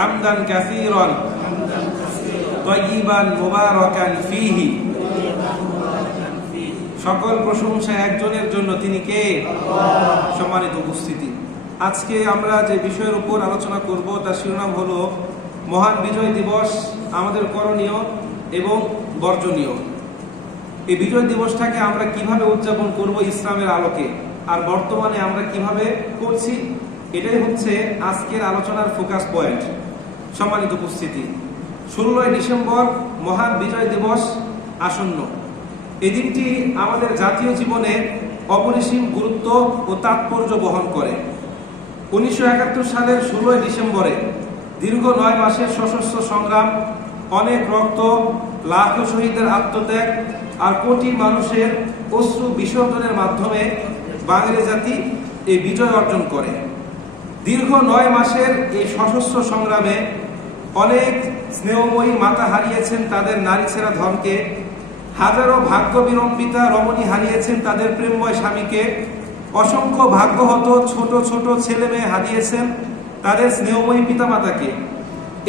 হামদান কাসীরান তাইয়িবান মুবারাকান ফীহি। সকল প্রশংসা একজনের জন্য, তিনি কে? সম্মানিত উপস্থিতি, আজকে আমরা যে বিষয়ের উপর আলোচনা করব তার শিরোনাম হলো মহান বিজয় দিবস, আমাদের করণীয় এবং বর্জনীয়। এই বিজয় দিবসটাকে আমরা কিভাবে উদযাপন করব ইসলামের আলোকে, আর বর্তমানে আমরা কিভাবে করছি, এটাই হচ্ছে আজকের আলোচনার ফোকাস পয়েন্ট। সম্মানিত উপস্থিতি, 16 ডিসেম্বর মহান বিজয় দিবস আসন্ন। এই দিনটি আমাদের জাতীয় জীবনে অপরিসীম গুরুত্ব ও তাৎপর্য বহন করে। 1971 সালের 16 ডিসেম্বরে দীর্ঘ 9 মাসের সশস্ত্র সংগ্রাম, অনেক রক্ত, লাখো শহীদের আত্মত্যাগ আর কোটি মানুষের অশ্রু বিসর্জনের মাধ্যমে বাঙালি জাতি এই বিজয় অর্জন করে। দীর্ঘ 9 মাসের এই সশস্ত্র সংগ্রামে অনেক স্নেহময়ী মাতা হারিয়েছেন তাদের নারী ছেঁড়া ধনকে, হাজারো ভাগ্য বিড়ম্বিতা রমণী হারিয়েছেন তাদের প্রেমময় স্বামীকে, অসংখ্য ভাগ্যহত ছোট ছোট ছেলে মেয়ে হারিয়েছেন তাদের স্নেহময়ী পিতামাতাকে।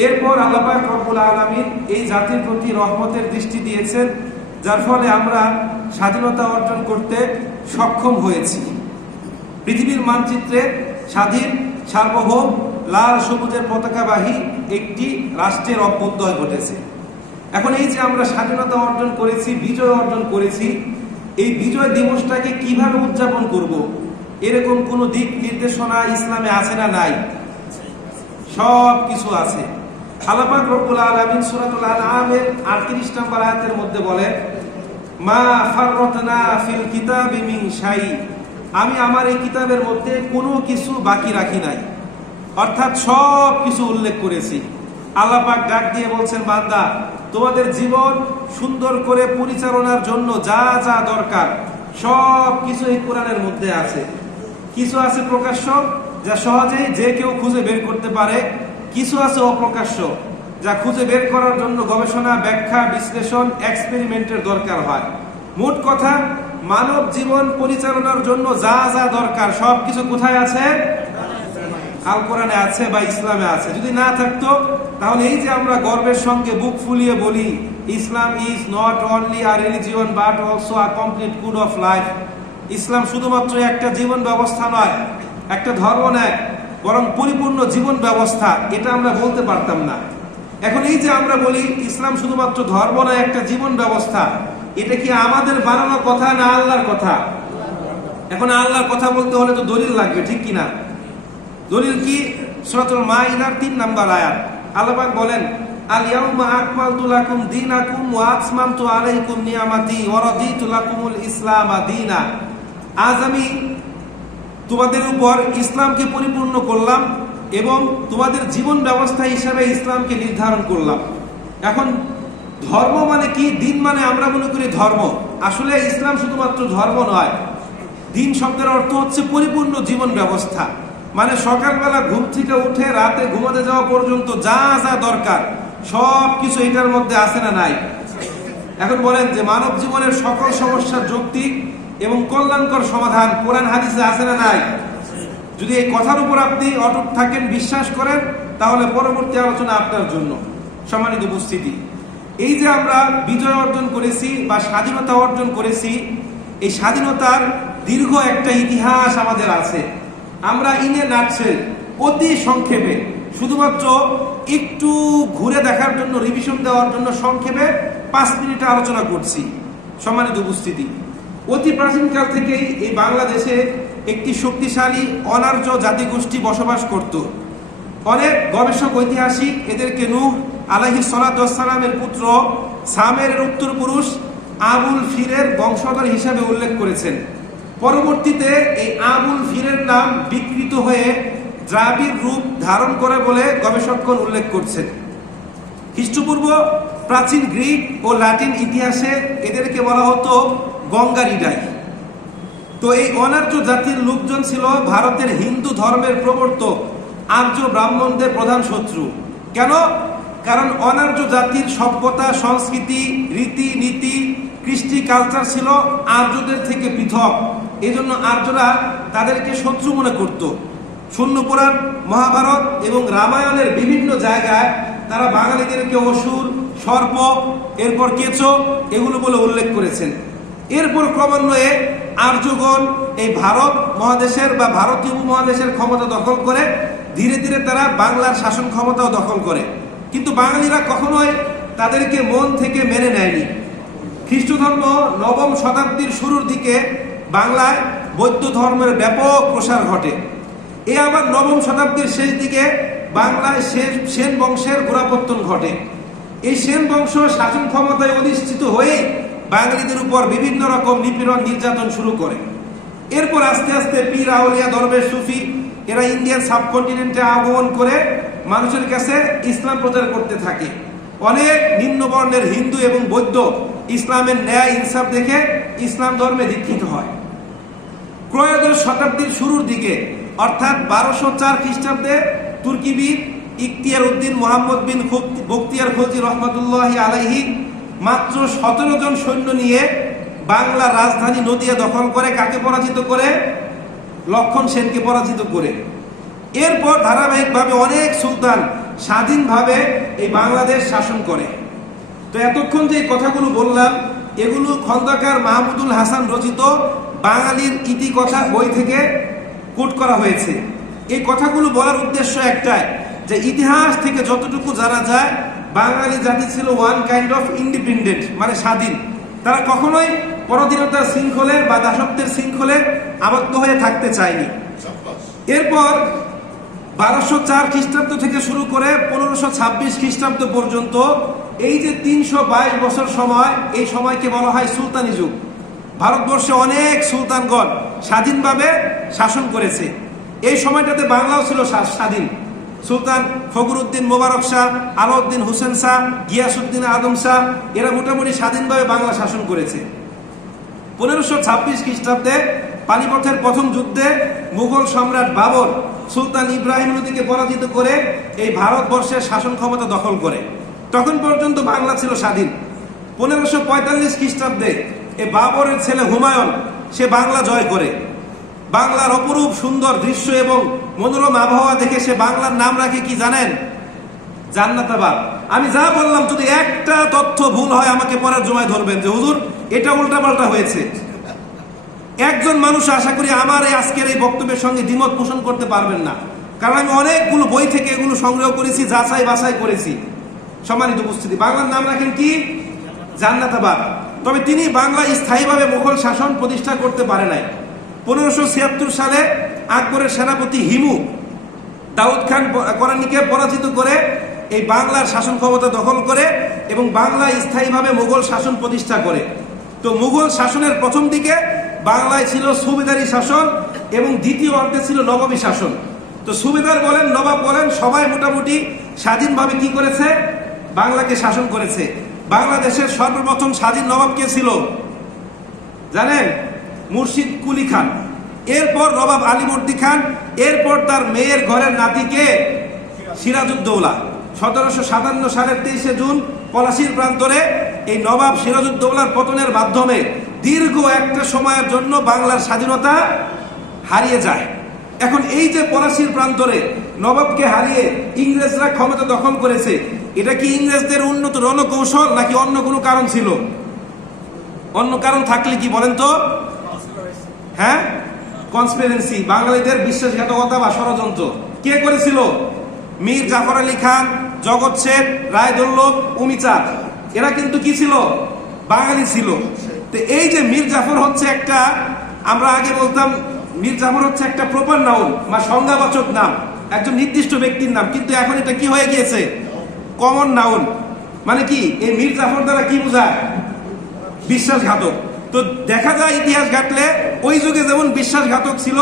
এরপর আল্লাহ পাক রব্বুল আলামিন এই জাতির প্রতি রহমতের দৃষ্টি দিয়েছেন, যার ফলে আমরা স্বাধীনতা অর্জন করতে সক্ষম হয়েছি। পৃথিবীর মানচিত্রে স্বাধীন, সার্বভৌম, লাল সবুজের পতাকাবাহী একটি রাষ্ট্রের অভ্যুদয় ঘটেছে। এখন এই যে আমরা স্বাধীনতা অর্জন করেছি, বিজয় অর্জন করেছি, এই বিজয় দিবসটাকে কিভাবে উদযাপন করব, এরকম কোনো দিক নির্দেশনা ইসলামে আছে না? নাই, সব কিছু আছে। আল্লাহ পাক রব্বুল আলামিন সূরাতুল আনআমের 38 নম্বর আয়াতের মধ্যে বলেন, মা ফাররাতনা ফিল কিতাবি মিন শাই, আমি আমার এই কিতাবের মধ্যে কোনো কিছু বাকি রাখি নাই। অর্থাৎ সব কিছু উল্লেখ করেছি। আল্লাহ পাক ডাক দিয়ে বলছেন, বান্দা, তোমাদের জীবন সুন্দর করে পরিচালনার জন্য যা যা দরকার সব কিছু এই কোরআনের মধ্যে আছে। কিছু আছে প্রকাশ্য, যা সহজেই যে কেউ খুঁজে বের করতে পারে, কিছু আছে অপ্রকাশ্য, যা খুঁজে বের করার জন্য গবেষণা, ব্যাখ্যা, বিশ্লেষণ, এক্সপেরিমেন্টের দরকার হয়। মোট কথা, মানব জীবন পরিচালনার জন্য যা যা দরকার সবকিছু কোথায় আছে? আল কোরআনে আছে বা ইসলামে আছে। যদি না থাকতো তাহলে এই যে আমরা গর্বের সঙ্গে বুক ফুলিয়ে বলি, Islam is not only a religion but also a complete code of life. ইসলাম শুধুমাত্র একটা জীবন ব্যবস্থা নয়, একটা ধর্ম নয়, বরং পরিপূর্ণ জীবন ব্যবস্থা, এটা আমরা বলতে পারতাম না। এখন এই যে আমরা বলি ইসলাম শুধুমাত্র ধর্ম নয়, একটা জীবন ব্যবস্থা, এটা কি আমাদের বানানো কথা না আল্লাহর কথা? এখন আল্লাহর কথা বলতে হলে তো দলিল লাগবে, ঠিক কিনা? দলিল কি? সূরাতুল মাইদার 3 নম্বর আয়াত। আল্লাহ পাক বলেন, আল ইয়াউমা আকমালতু লাকুম দীনাকুম ওয়া আতমামতু আলাইকুম নিয়ামাতি ওয়া রাদিতু লাকুমুল ইসলাম দীনা। আজ আমি তোমাদের উপর ইসলামকে পরিপূর্ণ করলাম এবং তোমাদের জীবন ব্যবস্থা হিসাবে ইসলামকে নির্ধারণ করলাম। এখন ধর্ম মানে কি? দিন মানে আমরা মনে করি ধর্ম, আসলে ইসলাম শুধুমাত্র ধর্ম নয়। দিন শব্দের অর্থ হচ্ছে পরিপূর্ণ জীবন ব্যবস্থা, মানে সকালবেলা ঘুম থেকে উঠে রাতে ঘুমাতে যাওয়া পর্যন্ত যা যা দরকার সব কিছু এটার মধ্যে আছে না নাই? এখন বলেন যে মানব জীবনের সকল সমস্যার যৌক্তিক এবং কল্যাণকর সমাধান কোরআন হাদিসে আছে না নাই? যদি এই কথার উপর আপনি অটুট থাকেন, বিশ্বাস করেন, তাহলে পরবর্তী আলোচনা আপনার জন্য। সম্মানিত উপস্থিতি, এই যে আমরা বিজয় অর্জন করেছি বা স্বাধীনতা অর্জন করেছি, এই স্বাধীনতার দীর্ঘ একটা ইতিহাস আমাদের আছে। আমরা ইনে নাটছে অতি সংক্ষেপে, শুধুমাত্র একটু ঘুরে দেখার জন্য, রিভিশন দেওয়ার জন্য সংক্ষেপে 5 মিনিটে আলোচনা করছি। সম্মানিত উপস্থিতি, অতি প্রাচীনকাল থেকেই এই বাংলাদেশে একটি শক্তিশালী অনার্য জাতিগোষ্ঠী বসবাস করত। অনেক গবেষক ঐতিহাসিক এদেরকে নূহ আলাইহিস সালাতু ওয়াস সালামের পুত্র সামের উত্তর পুরুষ আবুল ফিরের বংশধর হিসাবে উল্লেখ করেছেন। পরবর্তীতে এই আবুল ফিরের নাম বিকৃত হয়ে দ্রাবিড় রূপ ধারণ করে বলে গবেষকগণ উল্লেখ করছেন। খ্রিস্টপূর্ব প্রাচীন গ্রিক ও লাতিন ইতিহাসে এদেরকে বলা হতো গঙ্গারিডাই। তো এই অনার্য জাতির লোকজন ছিল ভারতের হিন্দু ধর্মের প্রবর্তক আর্য ব্রাহ্মণদের প্রধান শত্রু। কেন? কারণ অনার্য জাতির সভ্যতা, সংস্কৃতি, রীতি নীতি, কৃষ্টি কালচার ছিল আর্যদের থেকে পৃথক। এই জন্য আর্যরা তাদেরকে শত্রু মনে করত। শূন্য পুরাণ, মহাভারত এবং রামায়ণের বিভিন্ন জায়গায় তারা বাঙালিদেরকে অসুর, সর্প, এরপর কেঁচো এগুলো বলে উল্লেখ করেছেন। এরপর ক্রমান্বয়ে আর্যগণ এই ভারত মহাদেশের বা ভারতীয় উপমহাদেশের ক্ষমতা দখল করে ধীরে ধীরে তারা বাংলার শাসন ক্ষমতাও দখল করে, কিন্তু বাঙালিরা কখনোই তাদেরকে মন থেকে মেনে নেয়নি। খ্রিস্ট ধর্ম নবম শতাব্দীর শুরুর দিকে বাংলায় বৌদ্ধ ধর্মের ব্যাপক প্রসার ঘটে। এ আবার নবম শতাব্দীর শেষ দিকে বাংলায় সেন বংশের গোড়াপত্তন ঘটে। এই সেন বংশ শাসন ক্ষমতায় অধিষ্ঠিত হয়ে বাঙালিদের উপর বিভিন্ন রকম নিপীড়ন নির্যাতন শুরু করে। এরপর আস্তে আস্তে পীর, আউলিয়া, দরবেশ, সুফি এরা ইন্ডিয়ান সাবকন্টিনেন্টে আগমন করে মানুষের কাছে ইসলাম প্রচার করতে থাকে। অনেক নিম্নবর্ণের হিন্দু এবং বৌদ্ধ ইসলামের ন্যায় ইনসাফ দেখে ইসলাম ধর্মে দীক্ষিত হয়। ত্রয়োদশ শতাব্দীর শুরুর দিকে অর্থাৎ 1204 খ্রিস্টাব্দে তুর্কিবীর ইখতিয়ার উদ্দিন মোহাম্মদ বিন বখতিয়ার খলজি রহমতুল্লাহি আলাইহি মাত্র 17 জন সৈন্য নিয়ে বাংলার রাজধানী নদিয়া দখল করে কাকে পরাজিত করে? লক্ষণ সেনকে পরাজিত করে। এরপর ধারাবাহিকভাবে অনেক সুলতান স্বাধীনভাবে এই বাংলাদেশ শাসন করে। তো এতক্ষণ যে কথাগুলো বললাম এগুলো খন্দকার মাহমুদুল হাসান রচিত বাঙালির ইতিকথা বই থেকে কোট করা হয়েছে। এই কথাগুলো বলার উদ্দেশ্য একটাই, যে ইতিহাস থেকে যতটুকু জানা যায় বাঙালি জাতি ছিল ওয়ান কাইন্ড অফ ইন্ডিপেন্ডেন্ট, মানে স্বাধীন। তারা কখনোই পরাধীনতার শৃঙ্খলে বা দাসত্বের শৃঙ্খলে আবদ্ধ হয়ে থাকতে চায়নি। এরপর 1204 খ্রিস্টাব্দ থেকে শুরু করে 1526 খ্রিস্টাব্দ পর্যন্ত এই যে 322 বছর সময়, এই সময়কে বলা হয় সুলতানি যুগ। ভারতবর্ষে অনেক সুলতানগণ স্বাধীনভাবে শাসন করেছে। এই সময়টাতে বাংলাও ছিল স্বাধীন। সুলতান ফখরুদ্দিন মোবারক শাহ, আলাউদ্দিন হোসেন শাহ, গিয়াসউদ্দিন আদম শাহ এরা মোটামুটি স্বাধীনভাবে বাংলা শাসন করেছে। 1526 খ্রিস্টাব্দে পানিপথের প্রথম যুদ্ধে মুঘল সম্রাট বাবর সুলতান ইব্রাহিম লোদিকে পরাজিত করে এই ভারতবর্ষের শাসন ক্ষমতা দখল করে। তখন পর্যন্ত বাংলা ছিল স্বাধীন। 1545 খ্রিস্টাব্দে এই বাবরের ছেলে হুমায়ুন সে বাংলা জয় করে। বাংলার অপরূপ সুন্দর দৃশ্য এবং মনোরম আবহাওয়া দেখে সে বাংলার নাম রাখে কি জানেন? জান্নাতাবাদ। আমি যা বললাম যদি একটা তথ্য ভুল হয় আমাকে পরের জমায় ধরবেন যে হুজুর এটা উল্টাপাল্টা হয়েছে। একজন মানুষ আশা করি আমার এই আজকের এই বক্তব্যের সঙ্গে দ্বিমত পোষণ করতে পারবেন না, কারণ আমি অনেকগুলো বই থেকে এগুলো সংগ্রহ করেছি, যাচাই বাছাই করেছি। সম্মানিত উপস্থিতি, বাংলার নাম রাখেন কি? জান্নাতাবাদ। তবে তিনি বাংলা স্থায়ীভাবে মুঘল শাসন প্রতিষ্ঠা করতে পারে নাই। 1576 সালে আকবরের সেনাপতি হিমু দাউদ খান করানিকে পরাজিত করে এই বাংলার শাসন ক্ষমতা দখল করে এবং বাংলা স্থায়ীভাবে মুঘল শাসন প্রতিষ্ঠা করে। তো মুঘল শাসনের প্রথম দিকে বাংলায় ছিল সুবেদারি শাসন এবং দ্বিতীয় অর্ধে ছিল নবাবী শাসন। তো সুবেদার বলেন, নবাব বলেন, সবাই মোটামুটি স্বাধীনভাবে কি করেছে? বাংলাকে শাসন করেছে। বাংলাদেশের সর্বপ্রথম স্বাধীন নবাব কে ছিল জানেন? মুর্শিদ কুলি খান। এরপর নবাব আলীবর্দী খান, এরপর তার মেয়ের ঘরের নাতিকে সিরাজউদ্দৌলা। 1757 সালের 23 জুন পলাশীর প্রান্তরে এই নবাব সিরাজউদ্দৌলার পতনের মাধ্যমে দীর্ঘ একটা সময়ের জন্য বাংলার স্বাধীনতা হারিয়ে যায়। এখন এই যে পলাশীর প্রান্তরে নবাবকে হারিয়ে ইংরেজরা ক্ষমতা দখল করেছে, এটা কি ইংরেজদের উন্নত রণকৌশল নাকি অন্য কোনো কারণ ছিল? অন্য কারণ থাকলে কি বলেন তো? হ্যাঁ, কনস্পিরেন্সি, বাঙালিদের বিশ্বাসঘাতকতা বা ষড়যন্ত্র। কে করেছিল? মীর জাফর আলী খান, জগৎ সেন, রায়দুল্লভ, উমিচাঁদ এরা কিন্তু কি ছিল? বাঙালি ছিল। তো এই যে মীর জাফর হচ্ছে একটা, আমরা আগে বলতাম মীর জাফর হচ্ছে একটা প্রপার নাউন বা সংজ্ঞাবাচক নাম, একজন নির্দিষ্ট ব্যক্তির নাম, কিন্তু এখন এটা কি হয়ে গিয়েছে? Common noun. মানে কি এই মীর জাফর দ্বারা কি বোঝায়? বিশ্বাসঘাতক। তো দেখা যায় ইতিহাস ঘাটলে ওই যুগে যেমন বিশ্বাসঘাতক ছিল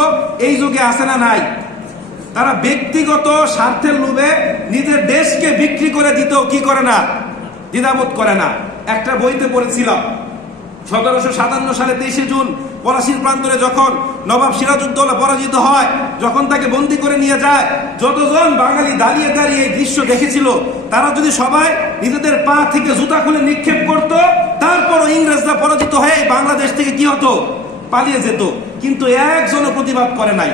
এই যুগে আছে না নাই? তারা ব্যক্তিগত স্বার্থের লোভে নিজের দেশকে বিক্রি করে দিতেও কি করে না? দ্বিধাবোধ করে না। একটা বইতে পড়েছিলাম 1757 সালে 23 জুন পলাশীর প্রান্তরে যখন নবাব সিরাজউদ্দৌলা পরাজিত হয়, যখন তাকে বন্দী করে নিয়ে যায়, যতজন বাঙালি দাঁড়িয়ে দাঁড়িয়ে এই দৃশ্য দেখেছিল তারা যদি সবাই নিজেদের পা থেকে জুতা খুলে নিক্ষেপ করত, তারপরও ইংরেজরা পরাজিত হয়ে বাংলাদেশ থেকে কি হতো? পালিয়ে যেত। কিন্তু একজনও প্রতিবাদ করে নাই।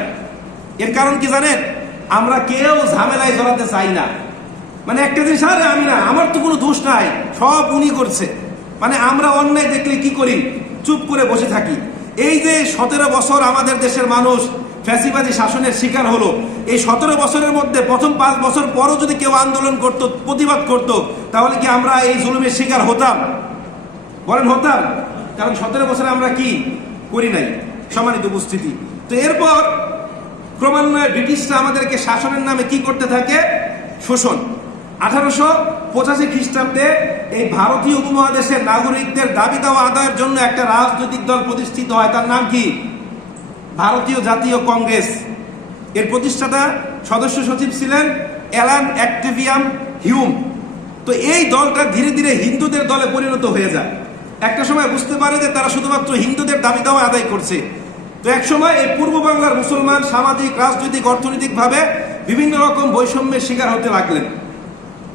এর কারণ কি জানেন? আমরা কেউ ঝামেলায় জড়াতে চাই না। মানে একটা জিনিস, আরে আমি না, আমার তো কোনো দোষ নাই, সব উনি করছে। মানে আমরা অন্যায় দেখলে কি করি? চুপ করে বসে থাকি। এই যে 17 বছর আমাদের দেশের মানুষ ফ্যাসিবাদী শাসনের শিকার হলো, এই 17 বছরের মধ্যে প্রথম 5 বছর পরও যদি কেউ আন্দোলন করত, প্রতিবাদ করত, তাহলে কি আমরা এই জুলুমের শিকার হতাম? বলেন হতাম? কারণ 17 বছরে আমরা কি করি নাই। সম্মানিত উপস্থিতি, তো এরপর ক্রমান্বয়ে ব্রিটিশরা আমাদেরকে শাসনের নামে কি করতে থাকে? শোষণ। 1885 খ্রিস্টাব্দে এই ভারতীয় উপমহাদেশের নাগরিকদের দাবি দাওয়া আদায়ের জন্য একটা রাজনৈতিক দল প্রতিষ্ঠিত হয়। তার নাম কি? ভারতীয় জাতীয় কংগ্রেস। এর প্রতিষ্ঠাতা সদস্য সচিব ছিলেন অ্যালান অ্যাক্টিভিয়াম হিউম। তো এই দলটা ধীরে ধীরে হিন্দুদের দলে পরিণত হয়ে যায়। একটা সময় বুঝতে পারে যে তারা শুধুমাত্র হিন্দুদের দাবি দাওয়া আদায় করছে। তো এক সময় এই পূর্ব বাংলার মুসলমান সামাজিক, রাজনৈতিক, অর্থনৈতিকভাবে বিভিন্ন রকম বৈষম্যের শিকার হতে লাগলেন।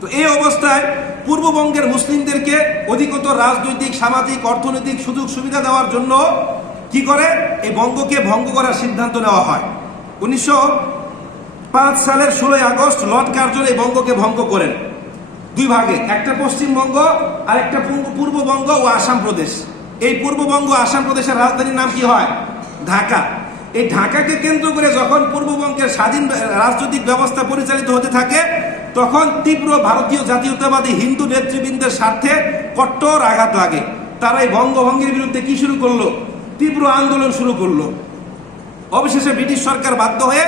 তো এই অবস্থায় পূর্ববঙ্গের মুসলিমদেরকে অধিকতর রাজনৈতিক, সামাজিক, অর্থনৈতিক সুযোগ সুবিধা দেওয়ার জন্য কি করে? এই বঙ্গকে ভঙ্গ করার সিদ্ধান্ত নেওয়া হয়। 1905 সালের 16 আগস্ট লর্ড কার্জন এই বঙ্গকে ভঙ্গ করেন দুই ভাগে, একটা পশ্চিমবঙ্গ আর একটা পূর্ববঙ্গ ও আসাম প্রদেশ। এই পূর্ববঙ্গ আসাম প্রদেশের রাজধানীর নাম কি হয়? ঢাকা। এই ঢাকাকে কেন্দ্র করে যখন পূর্ববঙ্গের স্বাধীন রাজনৈতিক ব্যবস্থা পরিচালিত হতে থাকে, তখন তীব্র ভারতীয় জাতীয়তাবাদী হিন্দু নেতৃবৃন্দের স্বার্থে কট্টর আঘাত লাগে। তারা এই বঙ্গভঙ্গের বিরুদ্ধে কি শুরু করলো? তীব্র আন্দোলন শুরু করলো। অবশেষে ব্রিটিশ সরকার বাধ্য হয়ে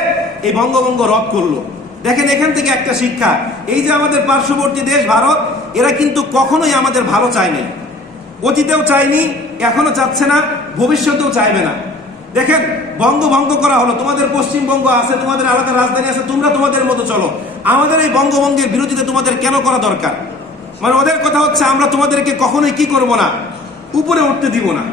এই বঙ্গভঙ্গ রদ করলো। দেখেন, এখান থেকে একটা শিক্ষা, এই যে আমাদের পার্শ্ববর্তী দেশ ভারত, এরা কিন্তু কখনোই আমাদের ভালো চায়নি। অতীতেও চায়নি, এখনো চাচ্ছে না, ভবিষ্যতেও চাইবে না। দেখেন, বঙ্গভঙ্গ করা হলো, তোমাদের পশ্চিমবঙ্গ আছে, তোমাদের আলাদা রাজধানী আছে, তোমরা তোমাদের মতো চলো। আমাদের এই বঙ্গভঙ্গের বিরোধিতা তোমাদের কেন করা দরকার? মানে ওদের কথা হচ্ছে, আমরা তোমাদেরকে কখনোই কি করব না, উপরে উঠতে দিব না।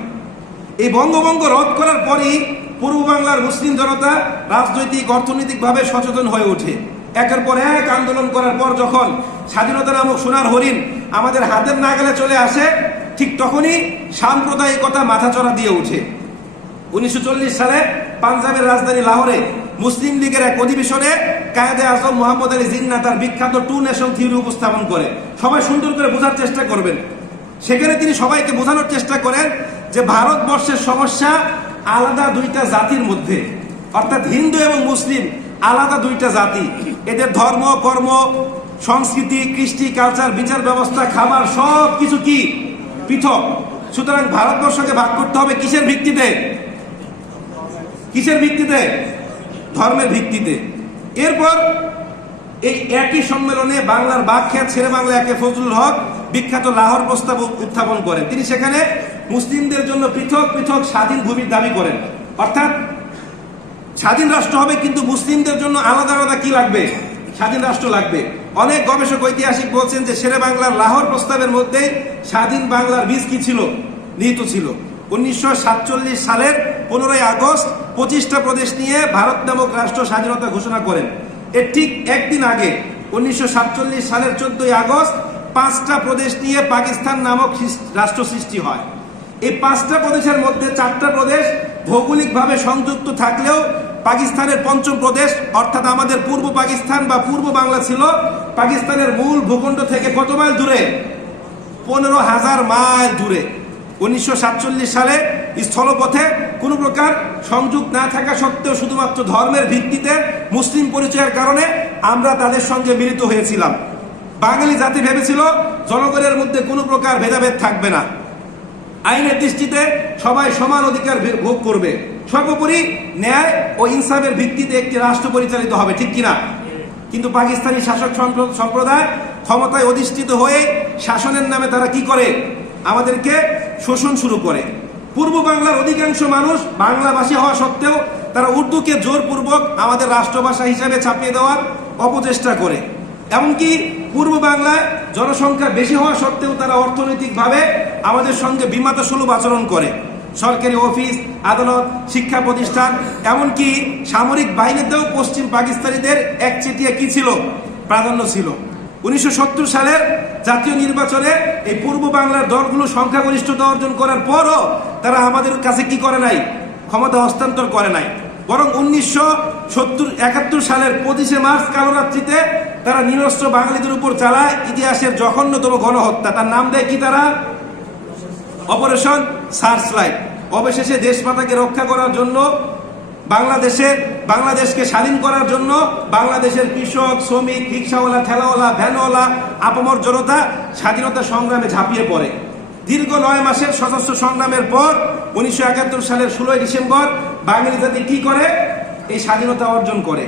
এই বঙ্গভঙ্গ রদ করার পরই পূর্ব বাংলার মুসলিম জনতা রাজনৈতিক, অর্থনৈতিকভাবে সচেতন হয়ে ওঠে। একের পর এক আন্দোলন করার পর যখন স্বাধীনতা নামক সোনার হরিণ আমাদের হাতের নাগালে চলে আসে, ঠিক তখনই সাম্প্রদায়িকতা মাথাচড়া দিয়ে ওঠে। 1940 সালে পাঞ্জাবের রাজধানী লাহোরে মুসলিম লীগের এক অধিবেশনে কায়েদে আজম মোহাম্মদ আলী জিন্না তার বিখ্যাত 2 নেশন থিওরি উপস্থাপন করে। সবাই সুন্দর করে বোঝার চেষ্টা করবেন। সেখানে তিনি সবাইকে বোঝানোর চেষ্টা করেন যে ভারতবর্ষের সমস্যা আলাদা দুইটা জাতির মধ্যে, অর্থাৎ হিন্দু এবং মুসলিম আলাদা দুইটা জাতি। এদের ধর্ম, কর্ম, সংস্কৃতি, কৃষ্টি, কালচার, বিচার ব্যবস্থা, খাবার সব কিছু কি পৃথক। সুতরাং ভারতবর্ষকে ভাগ করতে হবে কিসের ভিত্তিতে? কিসের ভিত্তিতে? ধর্মের ভিত্তিতে। এরপর এই একই সম্মেলনে বাংলার বাকখ্যাত ছেড়ে বাংলা একে ফজলুল হক বিখ্যাত লাহোর প্রস্তাব উত্থাপন করেন। তিনি সেখানে মুসলিমদের জন্য পৃথক পৃথক স্বাধীন ভূমির দাবি করেন। অর্থাৎ স্বাধীন রাষ্ট্র হবে, কিন্তু মুসলিমদের জন্য আলাদা আলাদা কি লাগবে? স্বাধীন রাষ্ট্র লাগবে। অনেক গবেষক, ঐতিহাসিক বলছেন যে শেরে বাংলার লাহোর প্রস্তাবের মধ্যে স্বাধীন বাংলার বীজ কি ছিল? নিহিত ছিল। 1947 সালের 15 আগস্ট 25টা প্রদেশ নিয়ে ভারত নামক রাষ্ট্র স্বাধীনতা ঘোষণা করেন। এর ঠিক একদিন আগে 1947 সালের 14 আগস্ট 5টা প্রদেশ নিয়ে পাকিস্তান নামক রাষ্ট্র সৃষ্টি হয়। এই 5টা প্রদেশের মধ্যে 4টা প্রদেশ ভৌগোলিকভাবে সংযুক্ত থাকলেও পাকিস্তানের পঞ্চম প্রদেশ, অর্থাৎ আমাদের পূর্ব পাকিস্তান বা পূর্ব বাংলা ছিল পাকিস্তানের মূল ভূখণ্ড থেকে কত মাইল দূরে? 15,000 মাইল দূরে। 1947 সালে স্থলপথে কোনো প্রকার সংযোগ না থাকা সত্ত্বেও শুধুমাত্র ধর্মের ভিত্তিতে মুসলিম পরিচয়ের কারণে আমরা তাদের সঙ্গে মিলিত হয়েছিলাম। বাঙালি জাতি ভেবেছিল জনগণের মধ্যে কোনো প্রকার ভেদাভেদ থাকবে না, আইনের দৃষ্টিতে সবাই সমান অধিকার ভোগ করবে, সর্বোপরি ন্যায় ও ইনসাফের ভিত্তিতে একটি রাষ্ট্র পরিচালিত হবে, ঠিক কিনা? কিন্তু পাকিস্তানি শাসক সম্প্রদায় ক্ষমতায় অধিষ্ঠিত হয়ে শাসনের নামে তারা কি করে? আমাদেরকে শোষণ শুরু করে। পূর্ব বাংলার অধিকাংশ মানুষ বাংলাভাষী হওয়া সত্ত্বেও তারা উর্দুকে জোরপূর্বক আমাদের রাষ্ট্রভাষা হিসাবে ছাপিয়ে দেওয়ার অপচেষ্টা করে। এমনকি পূর্ব বাংলায় জনসংখ্যা বেশি হওয়া সত্ত্বেও তারা অর্থনৈতিকভাবে আমাদের সঙ্গে বিমাতাসুলভ আচরণ করে। সরকারি অফিস, আদালত, শিক্ষা প্রতিষ্ঠান, এমনকি সামরিক বাহিনীতেও পশ্চিম পাকিস্তানিদের একচেটিয়া কি ছিল? প্রাধান্য ছিল। 1970 সালের জাতীয় নির্বাচনে এই পূর্ব বাংলার দলগুলো সংখ্যাগরিষ্ঠতা অর্জন করার পরও তারা আমাদের কাছে কি করে নাই? ক্ষমতা হস্তান্তর করে নাই। বরং 71 সালের 25শে মার্চ কালরাত্রিতে তারা নিরস্ত্র বাঙালিদের উপর চালায় ইতিহাসের জঘন্যতম গণহত্যা। তার নাম দেয় কি তারা? Operation searchlight. অবশেষে দেশমাতাকে রক্ষা করার জন্য, বাংলাদেশকে স্বাধীন করার জন্য বাংলাদেশের কৃষক, শ্রমিক, রিক্সাওয়ালা, ঠেলাওয়ালা, ভ্যানওয়ালা, আপামর জনতা স্বাধীনতা সংগ্রামে ঝাঁপিয়ে পড়ে। দীর্ঘ 9 মাসের সশস্ত্র সংগ্রামের পর 1971 সালের 16 ডিসেম্বর বাঙালি জাতি কি করে? এই স্বাধীনতা অর্জন করে।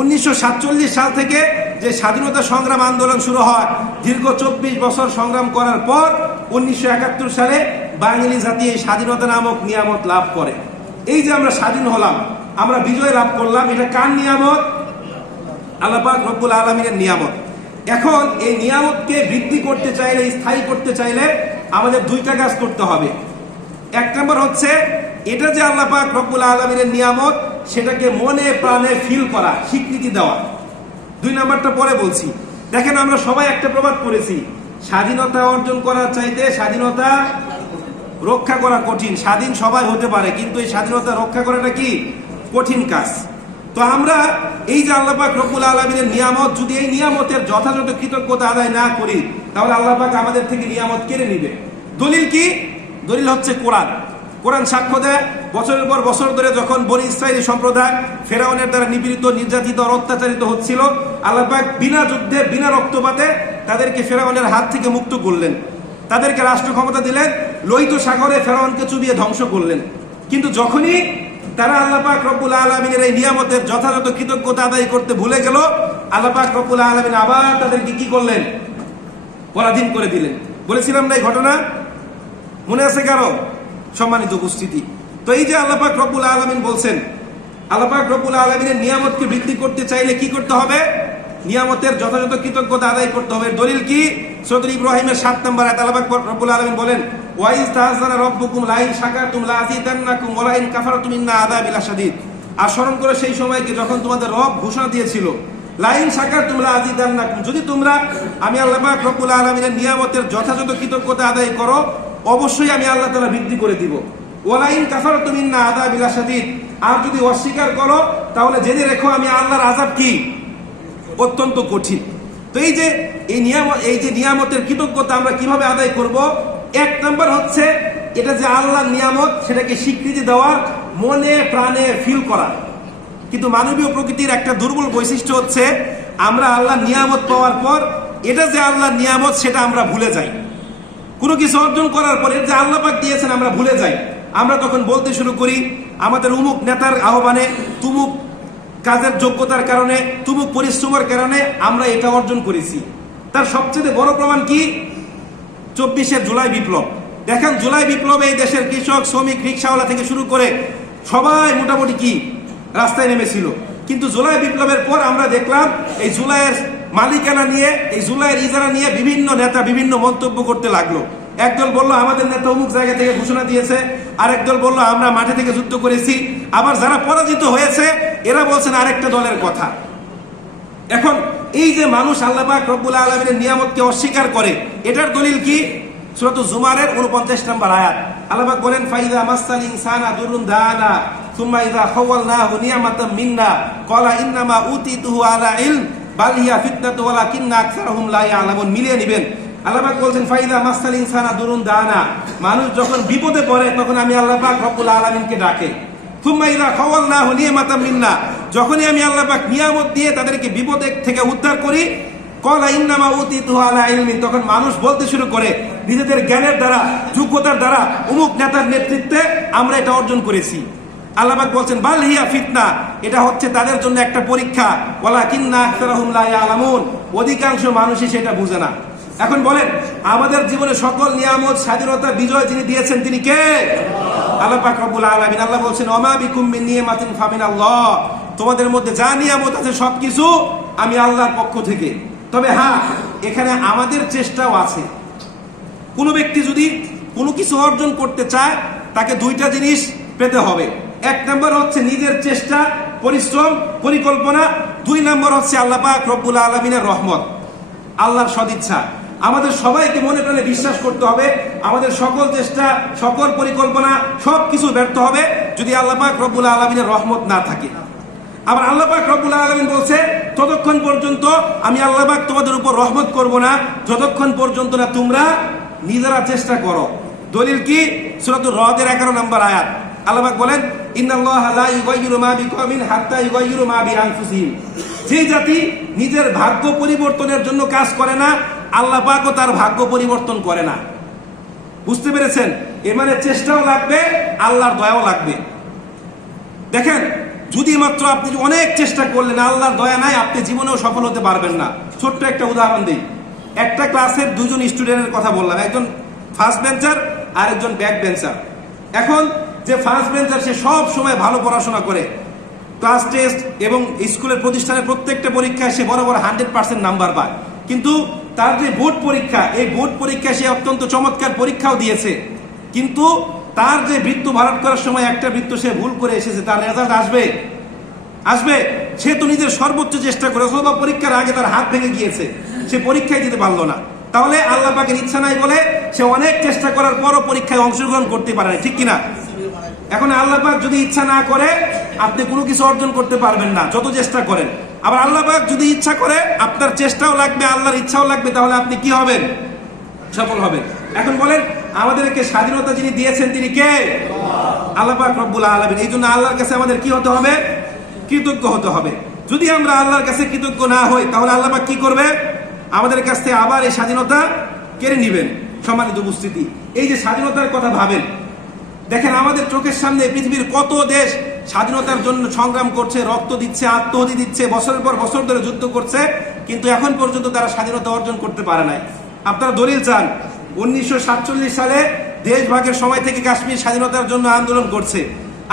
1947 সাল থেকে যে স্বাধীনতা সংগ্রাম আন্দোলন শুরু হয়, দীর্ঘ 24 বছর সংগ্রাম করার পর 1971 সালে বাঙালি জাতি এই স্বাধীনতা নামক নিয়ামত লাভ করে। এই যে আমরা স্বাধীন হলাম, আমরা বিজয় লাভ করলাম, এটা কার নিয়ামত? আল্লাহ পাক রব্বুল আলামিনের নিয়ামত। এখন এই নিয়ামতকে বৃদ্ধি করতে চাইলে, স্থায়ী করতে চাইলে আমাদের 2টা কাজ করতে হবে। 1 নম্বর হচ্ছে এটা যে আল্লাহ পাক রব্বুল আলামিনের নিয়ামত, সেটাকে মনে প্রাণে ফিল করা, স্বীকৃতি দেওয়া। 2 নাম্বারটা পরে বলছি। দেখেন, আমরা সবাই একটা প্রবাদ পড়েছি, স্বাধীনতা অর্জন করার চাইতে স্বাধীনতা রক্ষা করা কঠিন। স্বাধীন সবাই হতে পারে, কিন্তু এই স্বাধীনতা রক্ষা করাটা কি কঠিন কাজ। তো আমরা এই যে আল্লাহ পাক রব্বুল আলামিনের নিয়ামত, যদি এই নিয়ামতের যথাযথ কৃতজ্ঞতা আদায় না করি, তাহলে আল্লাহ পাক আমাদের থেকে নিয়ামত কেড়ে নিবে। দলিল কি? দলিল হচ্ছে কোরআন। কোরআন সাক্ষ্য দেয়, বছরের পর বছর ধরে যখন বনি ইসরাইলি সম্প্রদায় ফেরাউনের দ্বারা নিপীড়িত, নির্যাতিত আর অত্যাচারিত হচ্ছিল, আল্লাহ পাক বিনা যুদ্ধে, বিনা রক্তপাতে তাদেরকে ফেরাউনের হাত থেকে মুক্ত করলেন। তাদেরকে রাষ্ট্র ক্ষমতা দিলেন, লোহিত সাগরে ফেরাউনকে চুবিয়ে ধ্বংস করলেন। কিন্তু যখনই তারা আল্লাহ পাক রব্বুল আলামিনের এই নিয়ামতের যথাযথ কৃতজ্ঞতা আদায় করতে ভুলে গেল, আল্লাহ পাক রব্বুল আলামিন আবার তাদেরকে কি করলেন? পরাধীন করে দিলেন। বলেছিলাম না এই ঘটনা? মনে আছে কারো? সম্মানিত উপস্থিতি, তো এই যে আল্লাহ পাক রব্বুল আলামিন বলছেন, আল্লাহ পাক রব্বুল আলামিনের নিয়ামতকে বৃদ্ধি করতে চাইলে কি করতে হবে? নিয়ামতের যথাযথ কৃতজ্ঞতা আদায় করতে হবে। দলিল কি? সূরা ইব্রাহিমের 7 নম্বর আয়াত আল্লাহ পাক রব্বুল আলামিন বলেন, ওয়াইজ তাযানা রাব্বুকুম লাইন শাকারতুম লাযিদান্নাকুম ওয়া লাইন কাফারতুম ইন্না আযাবি লাশাদীদ। আর স্মরণ করে সেই সময়কে যখন তোমাদের রব ঘোষণা দিয়েছিল, লাইন শাকারতুম লাযিদান্নাকুম, যদি তোমরা আমি আল্লাহ পাক রব্বুল আলামিনের নিয়ামতের যথাযথ কৃতজ্ঞতা আদায় করো, অবশ্যই আমি আল্লাহ তাআলা বৃদ্ধি করে দিব। ওয়া লাইন কাফারতুম ইন্না আযাবি লাশাদীদ, আর যদি অস্বীকার করো তাহলে জেনে রেখো আমি আল্লাহর আযাব কি অত্যন্ত কঠিন। তো এই যে নিয়ামতের কৃতজ্ঞতা আমরা কিভাবে আদায় করব? 1 নম্বর হচ্ছে এটা যে আল্লাহর নিয়ামত, সেটাকে স্বীকৃতি দেওয়া, মনে প্রাণে ফিল করা। কিন্তু মানবীয় প্রকৃতির একটা দুর্বল বৈশিষ্ট্য হচ্ছে, আমরা আল্লাহর নিয়ামত পাওয়ার পর এটা যে আল্লাহর নিয়ামত সেটা আমরা ভুলে যাই। কোনো কিছু অর্জন করার পর এটা যে আল্লাহ পাক দিয়েছেন আমরা ভুলে যাই। আমরা তখন বলতে শুরু করি আমাদের উমুক নেতার আহ্বানে, তুমুক কাজের যোগ্যতার কারণে, তুমুক পরিশ্রমের কারণে আমরা এটা অর্জন করেছি। তার সবচেয়ে বড় প্রমাণ কি? 24শে জুলাই বিপ্লব। দেখেন, জুলাই বিপ্লবে এই দেশের কৃষক, শ্রমিক, রিক্সাওয়ালা থেকে শুরু করে সবাই মোটামুটি কি রাস্তায় নেমেছিল। কিন্তু জুলাই বিপ্লবের পর আমরা দেখলাম এই জুলাইয়ের মালিকানা নিয়ে, এই জুলাইয়ের ইজারা নিয়ে বিভিন্ন নেতা বিভিন্ন মন্তব্য করতে লাগলো। একদল বললো আমাদের নেতা অমুক জায়গা থেকে ঘোষণা দিয়েছে, আরেক দল বললো আমরা মাঠে থেকে যুদ্ধ করেছি, আবার যারা পরাজিত হয়েছে এরা বলছেন আরেকটা দলের কথা। এখন এই যে মানুষ আল্লাহ পাক রব্বুল আলামিনের নিয়ামতকে অস্বীকার করে, এটার দলিল কি? সূরা জুমারের 49 নম্বর আয়াত আল্লাহ পাক বলেন, ফাইদা মাসাল ইনসানা দুরুন দানা সুম্মা ইযা খাওয়ালনাহু নিয়ামাতাম মিন্না ক্বালা ইন্নামা উতিতুহু আলা ইলম বাল হিয়া ফিতনাতু ওয়ালাকিন্না আকসারহুম লা ইয়ালামুন। মিলিয়ে নেবেন। আল্লাহ পাক বলছেন, ফাইদা মাসাল ইনসানা দুরুন দানা, মানুষ যখন বিপদে পড়ে তখন আমি আল্লাহ পাক রব্বুল আলামিনকে ডাকে। সুম্মা ইযা খাওয়ালনাহু নিয়ামাতাম মিন্না, যখনই আমি আল্লাহ পাক নিয়ামত দিয়ে তাদেরকে বিপদ থেকে উদ্ধার করি, ক্বালা ইন্নামা উতিতুহু আলা ইলমিন, তখন মানুষ বলতে শুরু করে নিজেদের জ্ঞানের দ্বারা, যোগ্যতার দ্বারা, অমুক নেতার নেতৃত্বে আমরা এটা অর্জন করেছি। আল্লাহ পাক বলছেন, বাল হিয়া ফিতনা, এটা হচ্ছে তাদের জন্য একটা পরীক্ষা। ওয়ালাকিন্না আকসারহুম লা ইয়ালামুন, অধিকাংশ মানুষই সেটা বুঝে না। এখন বলেন, আমাদের জীবনে সকল নিয়ামত, স্বাধীনতা, বিজয় যিনি দিয়েছেন তিনি কে? আল্লাহ পাক রব্বুল আলামিন। আল্লাহ বলছেন, ওমা বিকুম মিন নিয়ামাতিন ফামিনাল্লাহ, তোমাদের মধ্যে যা নিয়ামত আছে সবকিছু আমি আল্লাহর পক্ষ থেকে। তবে হ্যাঁ, এখানে আমাদের চেষ্টাও আছে। কোনো ব্যক্তি যদি কোনো কিছু অর্জন করতে চায়, তাকে 2টা জিনিস পেতে হবে। 1 নম্বর হচ্ছে নিজের চেষ্টা, পরিশ্রম, পরিকল্পনা। 2 নম্বর হচ্ছে আল্লাহ পাক রব্বুল আলামিনের রহমত, আল্লাহর সদিচ্ছা। আমাদের সবাইকে মনে প্রাণে বিশ্বাস করতে হবে, আমাদের সকল চেষ্টা, সকল পরিকল্পনা সবকিছু ব্যর্থ হবে যদি আল্লাহ পাক রব্বুল আলামিনের রহমত না থাকে। আবার আল্লাহ পাক রব্বুল আলামিন বলছে ততক্ষণ পর্যন্ত আমি আল্লাহ পাক তোমাদের উপর রহমত করব না যতক্ষণ পর্যন্ত না তোমরা নিজেরা চেষ্টা করো। দলিল কি? সূরাতুর রদের 11 নম্বর আয়াত। আল্লাহ পাক বলেন ইন্নাল্লাহা লা ইউগাইয়িরু মা বিকওমিন হাত্তা ইউগাইয়িরু মা বিআনফুসিহিম। যে জাতি নিজের ভাগ্য পরিবর্তনের জন্য কাজ করে না, আল্লাহ পাকও তার ভাগ্য পরিবর্তন করে না। বুঝতে পেরেছেন? এর মানে চেষ্টাও লাগবে, আল্লাহর দয়াও লাগবে। দেখেন, যদি মাত্র আপনি অনেক চেষ্টা করলেন, আল্লাহর দয়া নাই, আপনি জীবনেও সফল হতে পারবেন না। ছোট্ট একটা উদাহরণ দিই। একটা ক্লাসের দুজন স্টুডেন্টের কথা বললাম, একজন ফার্স্ট বেঞ্চার আর একজন ব্যাক বেঞ্চার। এখন যে ফার্স্ট বেঞ্চার সে সব সময় ভালো পড়াশোনা করে, ক্লাস টেস্ট এবং স্কুলের প্রতিষ্ঠানের প্রত্যেকটা পরীক্ষায় সে বড় বড় 100% নাম্বার পায়। কিন্তু তার যে বোর্ড পরীক্ষা, এই বোর্ড পরীক্ষায় সে অত্যন্ত চমৎকার পরীক্ষাও দিয়েছে, কিন্তু তার যে বৃত্ত ভরাট করার সময় একটা বৃত্ত সে ভুল করে এসেছে, তার রেজাল্ট আসবে? আসবে? সে তো নিজের সর্বোচ্চ চেষ্টা করে, অথবা পরীক্ষার আগে তার হাত ভেঙে গিয়েছে, সে পরীক্ষায় দিতে পারলো না। তাহলে আল্লাহ পাকের ইচ্ছা নাই বলে সে অনেক চেষ্টা করার পরও পরীক্ষায় অংশগ্রহণ করতে পারে না, ঠিক কিনা? এখন আল্লাহ পাক যদি ইচ্ছা না করে আপনি কোনো কিছু অর্জন করতে পারবেন না, যত চেষ্টা করেন। আবার আল্লাহ পাক যদি ইচ্ছা করে, আপনার চেষ্টাও লাগবে, আল্লাহর ইচ্ছাও লাগবে, তাহলে আপনি কি হবেন? সফল হবেন। এখন বলেন, আমাদেরকে স্বাধীনতা যিনি দিয়েছেন তিনি কে? আল্লাহ পাক রব্বুল আলামিন। এই জন্য আল্লাহর কাছে আমাদের কি হতে হবে? কৃতজ্ঞ হতে হবে। যদি আমরা আল্লাহর কাছে কৃতজ্ঞ না হই, তাহলে আল্লাহ পাক কি করবে? আমাদের কাছ থেকে আবার এই স্বাধীনতা কেড়ে নিবেন। সম্মানিত উপস্থিতি, এই যে স্বাধীনতার কথা ভাবেন, দেখেন আমাদের চোখের সামনে পৃথিবীর কত দেশ স্বাধীনতার জন্য সংগ্রাম করছে, রক্ত দিচ্ছে, আত্মহতি দিচ্ছে, বছরের পর বছর ধরে যুদ্ধ করছে, কিন্তু এখন পর্যন্ত তারা স্বাধীনতা অর্জন করতে পারে নাই। আপনারা দলিল চান? 1947 সালে দেশ ভাগের সময় থেকে কাশ্মীর স্বাধীনতার জন্য আন্দোলন করছে,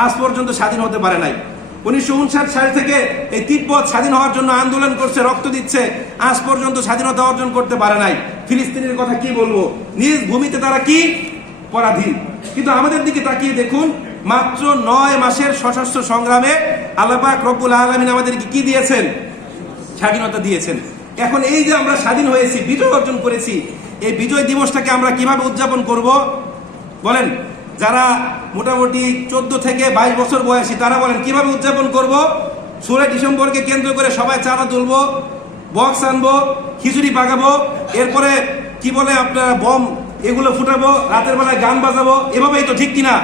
আজ পর্যন্ত স্বাধীন হতে পারে নাই। 1959 সাল থেকে এই তিব্বত স্বাধীন হওয়ার জন্য আন্দোলন করছে, রক্ত দিচ্ছে, আজ পর্যন্ত স্বাধীনতা অর্জন করতে পারে নাই। ফিলিস্তিনের কথা কি বলবো, নিজ ভূমিতে তারা কি পরাধীন। কিন্তু আমাদের দিকে তাকিয়ে দেখুন, মাত্র 9 মাসের সশস্ত্র সংগ্রামে আল্লাহ পাক রব্বুল আলামিন আমাদেরকে কি দিয়েছেন? স্বাধীনতা দিয়েছেন। এখন এই যে আমরা স্বাধীন হয়েছি, বিজয় অর্জন করেছি, এই বিজয় দিবসটাকে আমরা কিভাবে উদযাপন করব বলেন? যারা মোটামুটি 14 থেকে 22 বছর বয়সী, তারা বলেন কিভাবে উদযাপন করব? 16 ডিসেম্বরকে কেন্দ্র করে সবাই চাঁদা তুলবো, বক্স আনবো, খিচুড়ি পাকাবো, এরপরে কি বলে আপনারা বম এগুলো ফুটাবো, রাতের বেলায় গান বাজাবো, এভাবেই তো, ঠিক কিনা?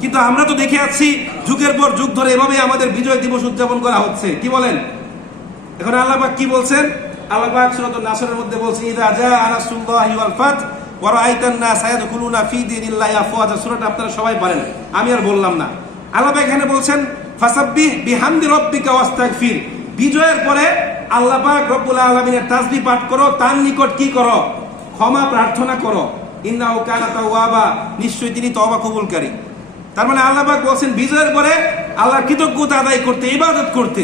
কিন্তু আমরা তো দেখে আসছি যুগের পর যুগ ধরে এভাবেই আমাদের বিজয় দিবস উদযাপন করা হচ্ছে, কি বলেন? এখন আল্লাহ পাক কি বলছেন? আল্লাহ পাক সূরাতুন নাসরের মধ্যে বলছেন, ইযা জাআ নাসরুল্লাহি ওয়াল ফাত ওয়া রাআইতান নাসা ইয়াদখুলুনা ফি দীনিল্লাহি আফওয়াজা। সূরাটা আপনারা সবাই পারেন, আমি আর বললাম না। আল্লাহ পাক এখানে বলছেন ফাসাব্বিহ বিহামদি রাব্বিকা ওয়াস্তাগফির। বিজয়ের পরে আল্লাহ পাক রব্বুল আলামিনের তাসবিহ পাঠ করো, তার নিকট কি করো? ক্ষমা প্রার্থনা করো। ইন্নাহু কানা তাওয়াবা, নিশ্চয়ই তিনি তওবা কবুলকারী। তার মানে আল্লাহ পাক বলছেন বিজয়ের পরে আল্লাহর কৃতজ্ঞতা আদায় করতে, ইবাদত করতে।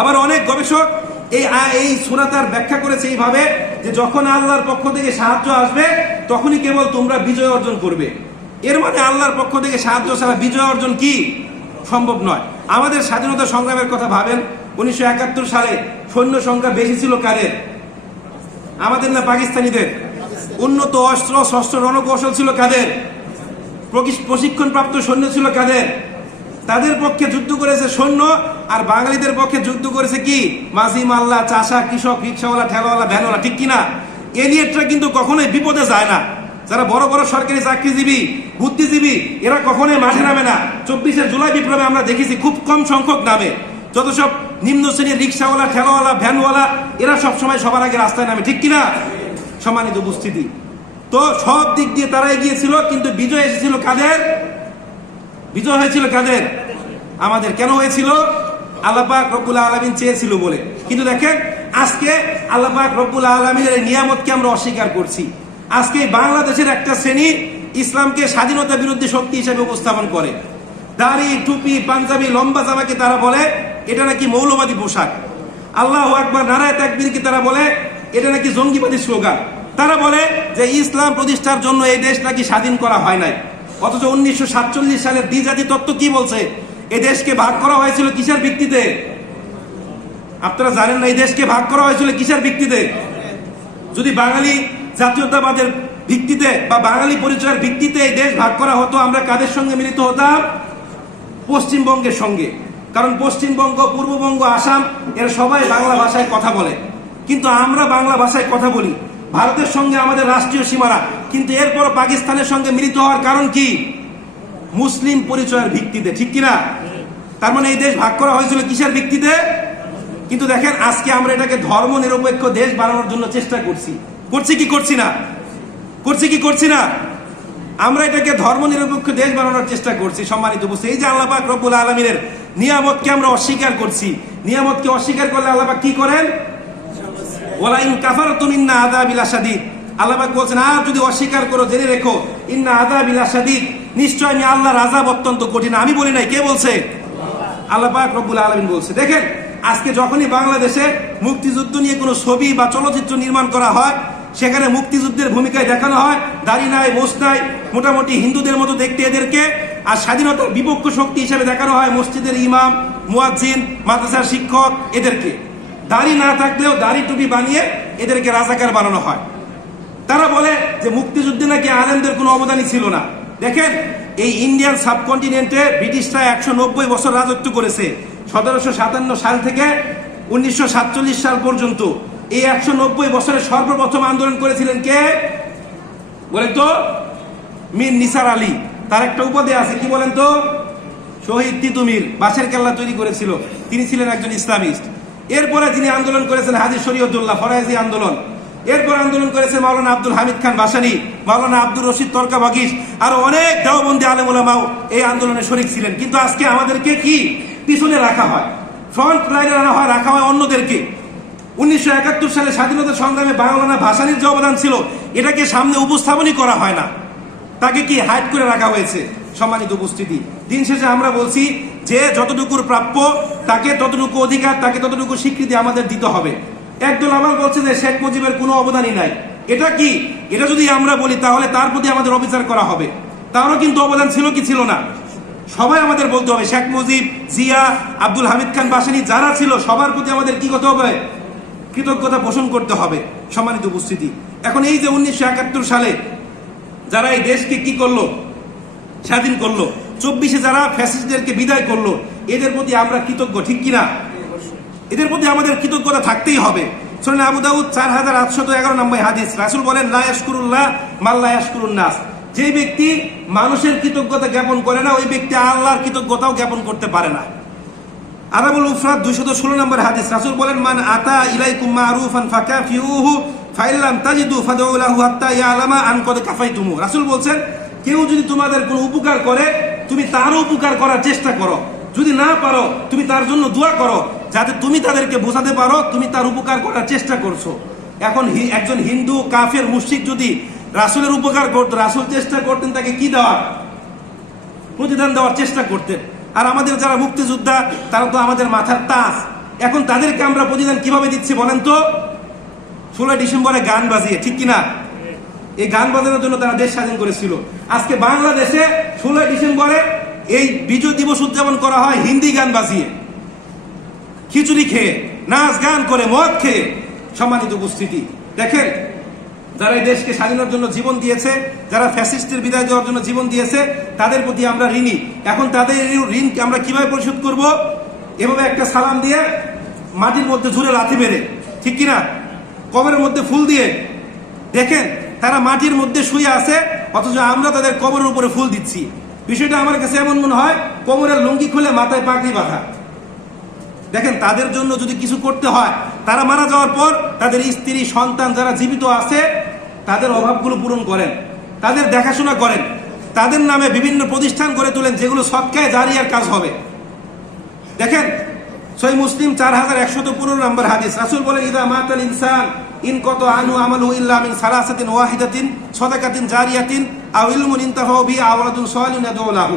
আবার অনেক গবেষক এই সূরাটার ব্যাখ্যা করেছে এইভাবে যে যখন আল্লাহর পক্ষ থেকে সাহায্য আসবে তখনই কেবল তোমরা বিজয় অর্জন করবে। এর মানে আল্লাহর পক্ষ থেকে সাহায্য ছাড়া বিজয় অর্জন কি সম্ভব নয়। আমাদের স্বাধীনতা সংগ্রামের কথা ভাবেন, 1971 সালে সৈন্য সংখ্যা বেশি ছিল কাদের? আমাদের না পাকিস্তানিদের? উন্নত অস্ত্র শস্ত্র রণকৌশল ছিল কাদের? প্রশিক্ষণপ্রাপ্ত সৈন্য ছিল কাদের? তাদের পক্ষে যুদ্ধ করেছে সৈন্য, আর বাঙালিদের পক্ষে যুদ্ধ করেছে কি? মাঝি, মাল্লা, চাষা, কৃষক, রিক্সাওয়ালা, ঠেলাওয়ালা, ভ্যানওয়ালা, ঠিক কিনা? এলিয়েটরা কিন্তু কখনোই বিপদে যায় না। যারা বড় বড় সরকারি চাকরিজীবী, বুদ্ধিজীবী, এরা কখনোই মাঠে নামে না। 24শে জুলাই বিপ্লবে আমরা দেখেছি খুব কম সংখ্যক নামে। যত সব নিম্ন শ্রেণীর রিক্সাওয়ালা, ঠেলাওয়ালা, ভ্যানওয়ালা, এরা সবসময় সবার আগে রাস্তায় নামে, ঠিক কিনা? সম্মানিত উপস্থিতি, তো সব দিক দিয়ে তারা এগিয়েছিল, কিন্তু বিজয় এসেছিল কাদের? বিজয় হয়েছিল কাদের? আমাদের। কেন হয়েছিল? আল্লাহ পাক রব্বুল আলামিন চেয়েছিল বলে। কিন্তু দেখেন আজকে আল্লাহ পাক রব্বুল আলামিনের এই নিয়ামতকে আমরা অস্বীকার করছি। আজকে বাংলাদেশের একটা শ্রেণী ইসলামকে স্বাধীনতা বিরোধী শক্তি হিসেবে উপস্থাপন করে। দাড়ি, টুপি, পাঞ্জাবি, লম্বা জামাকে তারা বলে এটা নাকি মৌলবাদী পোশাক। আল্লাহু আকবার, নারায়ে তাকবীরকে তারা বলে এটা নাকি জঙ্গিবাদী স্লোগান। তারা বলে যে ইসলাম প্রতিষ্ঠার জন্য এই দেশ নাকি স্বাধীন করা হয় নাই। অথচ 1947 সালের দ্বিজাতি তত্ত্ব কি বলছে? এই দেশকে ভাগ করা হয়েছিল কিসের ভিত্তিতে? আপনারা জানেন না এই দেশকে ভাগ করা হয়েছিল কিসের ভিত্তিতে? যদি বাঙালি জাতীয়তাবাদের ভিত্তিতে বা বাঙালি পরিচয়ের ভিত্তিতে এই দেশ ভাগ করা হতো, আমরা কাদের সঙ্গে মিলিত হতাম? পশ্চিমবঙ্গের সঙ্গে। কারণ পশ্চিমবঙ্গ, পূর্ববঙ্গ, আসাম এরা সবাই বাংলা ভাষায় কথা বলে, কিন্তু আমরা বাংলা ভাষায় কথা বলি। ভারতের সঙ্গে আমাদের রাষ্ট্রীয় সীমানা, কিন্তু এরপর পাকিস্তানের সঙ্গে মিলিত হওয়ার কারণ কি? মুসলিম পরিচয়ের ভিত্তিতে, ঠিক কিনা? তার মানে এই দেশ ভাগ করা হয়েছিল কিসের ভিত্তিতে? কিন্তু দেখেন আজকে আমরা এটাকে ধর্ম নিরপেক্ষ দেশ বানানোর জন্য চেষ্টা করছি কি করছি না? করছি না? আমরা এটাকে ধর্ম নিরপেক্ষ দেশ বানানোর চেষ্টা করছি। সম্মানিত উপস্থিতি, এই যে আল্লাহ পাক রব্বুল আলামিনের নিয়ামতকে আমরা অস্বীকার করছি। নিয়ামতকে অস্বীকার করলে আল্লাহ পাক কি করেন? ওয়ালা ইন কাফারতুম ইন্না আযাবি লাশাদীদ। আল্লাহ পাক বলেন, আর যদি অস্বীকার করো জেনে রেখো, ইন্না আযাবি লাশাদীদ, নিশ্চয় আমি আল্লাহর আযাব অত্যন্ত কঠিন। আমি বলি নাই, কে বলছে? আল্লাহ পাক রব্বুল আলামিন বলছে। দেখেন আজকে যখনই বাংলাদেশে মুক্তিযুদ্ধ নিয়ে কোনো ছবি বা চলচ্চিত্র নির্মাণ করা হয়, সেখানে মুক্তিযুদ্ধের ভূমিকায় দেখানো হয় দাড়ি নাই, মোশ নাই, মোটামুটি হিন্দুদের মতো দেখতে এদেরকে, আর স্বাধীনতার বিপক্ষ শক্তি হিসেবে দেখানো হয় মসজিদের ইমাম, মুয়াজ্জিন, মাদ্রাসার শিক্ষক এদেরকে। দাড়ি না থাকলেও দাড়ি টুপি বানিয়ে এদেরকে রাজাকার বানানো হয়। তারা বলে যে মুক্তিযুদ্ধে নাকি আলেমদের কোনো অবদানই ছিল না। দেখেন এই ইন্ডিয়ান সাবকন্টিনেন্টে ব্রিটিশরা 190 বছর রাজত্ব করেছে, 1757 সাল থেকে 1947 সাল পর্যন্ত। এই 190 বছরে সর্বপ্রথম আন্দোলন করেছিলেন কে বলেন তো? মীর নিসার আলী। তার একটা উপাধি আছে, কি বলেন তো? শহীদ তিতুমির। বাঁশের কেল্লা তৈরি করেছিল, তিনি ছিলেন একজন ইসলামিস্ট। এরপরে যিনি আন্দোলন করেছেন হাজী শরীয়তুল্লাহ ফরায়েজি আন্দোলন। এরপর আন্দোলন করেছেন মাওলানা আব্দুল হামিদ খান ভাসানী, মাওলানা আব্দুর রশিদ তরকা বাগিশ, আরো অনেক দেওবন্দি আলেম ওলামাও এই আন্দোলনে শরিক ছিলেন। কিন্তু আজকে আমাদেরকে কি পিছনে রাখা হয়, ফ্রন্ট লাইনে রাখা হয় অন্যদেরকে। 1971 সালে স্বাধীনতা সংগ্রামে মাওলানা ভাসানীর যে অবদান ছিল এটাকে সামনে উপস্থাপনই করা হয় না, তাকে কি হাইড করে রাখা হয়েছে। সম্মানিত উপস্থিতি, দিন শেষে আমরা বলছি যে যতটুকুর প্রাপ্য তাকে ততটুকু অধিকার, তাকে ততটুকু স্বীকৃতি আমাদের দিতে হবে। একদল আবার বলছে যে শেখ মুজিবের কোনো অবদানই নাই। এটা কি? এটা যদি আমরা বলি তাহলে তার প্রতি আমাদের অবিচার করা হবে। তারও কিন্তু অবদান ছিল কি ছিল না? সবাই আমাদের বলতে হবে শেখ মুজিব, জিয়া, আব্দুল হামিদ খান ভাসানী যারা ছিল সবার প্রতি আমাদের কি করতে হবে? কৃতজ্ঞতা পোষণ করতে হবে। সম্মানিত উপস্থিতি, এখন এই যে 1971 সালে যারা এই দেশকে কি করলো, স্বাধীন করলো, 24-এ যারা ফ্যাসিস্টদেরকে বিদায় করলো, এদের প্রতি আমরা কৃতজ্ঞ, ঠিক কিনা? এদের প্রতি আমাদের কৃতজ্ঞতা থাকতেই হবে। সুনানে আবু দাউদ 4811 নম্বর হাদিস, রাসূল বলেন, লা ইয়াশকুরুল্লাহ মান লা ইয়াশকুরুন নাস। যে ব্যক্তি মানুষের কৃতজ্ঞতা জ্ঞাপন করে না, ওই ব্যক্তি আল্লাহর কৃতজ্ঞতাও জ্ঞাপন করতে পারে না। আরাবুল মুফরাদ 216 নম্বর হাদিস, রাসূল বলেন, মান আতা ইলাইকুম মারুফান ফাকাফিউহু ফাইল্লাম তাজিদু ফাদউ লাহু হাত্তা ইয়ালামা আন কদ কাফাইতুমু। রাসূল বলছেন, কেউ যদি তোমাদের কোনো উপকার করে তুমি তারও উপকার করার চেষ্টা করো, যদি না পারো তুমি তার জন্য দোয়া করো, যাতে তুমি তাদেরকে বোঝাতে পারো তুমি তার উপকার করার চেষ্টা করছো। এখন একজন হিন্দু কাফের মুশরিক যদি রাসূলের উপকার করতো, রাসূল চেষ্টা করতেন তাকে কি দেওয়ার? প্রতিদান দেওয়ার চেষ্টা করতেন। আর আমাদের যারা মুক্তিযোদ্ধা তারা তো আমাদের মাথার তাজ। এখন তাদেরকে আমরা প্রতিদান কিভাবে দিচ্ছি বলেন তো? 16 ডিসেম্বরে গান বাজিয়ে, ঠিক কিনা? এই গান বাজানোর জন্য তারা দেশ স্বাধীন করেছিল। আজকে বাংলাদেশে 16 ডিসেম্বরে এই বিজয় দিবস উদযাপন করা হয় হিন্দি গান বাজিয়ে, খিচুড়ি খেয়ে, নাচ গান করে, মদ খেয়ে। সম্মানিত উপস্থিতি, দেখেন যারা এই দেশকে স্বাধীনের জন্য জীবন দিয়েছে, যারা ফ্যাসিস্টের বিদায় দেওয়ার জন্য জীবন দিয়েছে, তাদের প্রতি আমরা ঋণী। এখন তাদের ঋণ আমরা কিভাবে পরিশোধ করব? এভাবে একটা সালাম দিয়ে, মাটির মধ্যে ঝুরে লাথি মেরে, ঠিক কিনা? কবরের মধ্যে ফুল দিয়ে। দেখেন তারা মাটির মধ্যে শুয়ে আছে, অথচ আমরা তাদের কবরের উপরে ফুল দিচ্ছি। বিষয়টা আমার কাছে এমন মনে হয় কোমরের লুঙ্গি খুলে মাথায় পাগড়ি বাঁধা। দেখেন তাদের জন্য যদি কিছু করতে হয়, তারা মারা যাওয়ার পর তাদের স্ত্রী সন্তান যারা জীবিত আছে তাদের অভাবগুলো পূরণ করেন, তাদের দেখাশোনা করেন, তাদের নামে বিভিন্ন প্রতিষ্ঠান গড়ে তোলেন যেগুলো সদকায়ে জারিয়ার কাজ হবে। দেখেন সহিহ মুসলিম 4115 নম্বর হাদিস, রাসূল বলেন, ইযা মাতাল ইনসান ইনকাতা আনহু আমালুহু ইল্লা মিন সালাসাতিন ওয়াহিদাতিন সাদাকাতিন জারিয়াতিন আও ইলমুন ইনতাফাউ বিহি আও ওয়ালাদুন সালিহুন ইয়াদউ লাহু।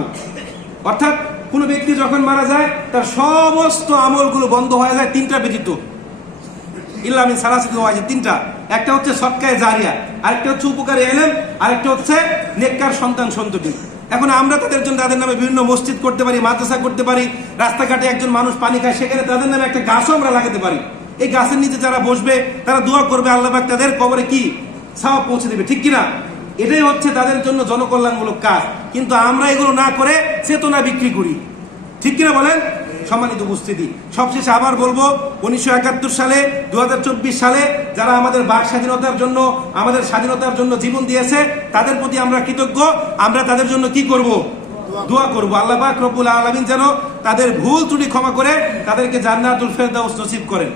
অর্থাৎ কোন ব্যক্তি যখন মারা যায় তার সমস্ত আমলগুলো বন্ধ হয়ে যায় তিনটা ব্যতীত, ইল্লা মিন সালাসাতিন ওয়াহিদাতিন, তিনটা। একটা হচ্ছে সদকায়ে জারিয়া, আরেকটা হচ্ছে উপকারী ইলম, আরেকটা হচ্ছে নেককার সন্তান সন্ততি। এখন আমরা তাদের জন্য তাদের নামে বিভিন্ন মসজিদ করতে পারি, মাদ্রাসা করতে পারি, রাস্তাঘাটে একজন মানুষ পানি খায় সেখানে তাদের নামে একটা গাছও আমরা লাগাতে পারি। এই গাছের নিচে যারা বসবে তারা দোয়া করবে, আল্লাহ পাক তাদের কবরে কি সওয়াব পৌঁছে দেবে, ঠিক কিনা? এটাই হচ্ছে তাদের জন্য জনকল্যাণমূলক কাজ। কিন্তু আমরা এগুলো না করে চেতনা বিক্রি করি, ঠিক কিনা বলেন? সম্মানিত উপস্থিতি, সবশেষে আবার বলবো 1971 সালে 2024 সালে যারা আমাদের বাক স্বাধীনতার জন্য, আমাদের স্বাধীনতার জন্য জীবন দিয়েছে, তাদের প্রতি আমরা কৃতজ্ঞ। আমরা তাদের জন্য কি করব? দোয়া করব। আল্লাহ পাক রব্বুল আলামিন যেন তাদের ভুল ত্রুটি ক্ষমা করে তাদেরকে জান্নাতুল ফেরদাউস নসিব করেন।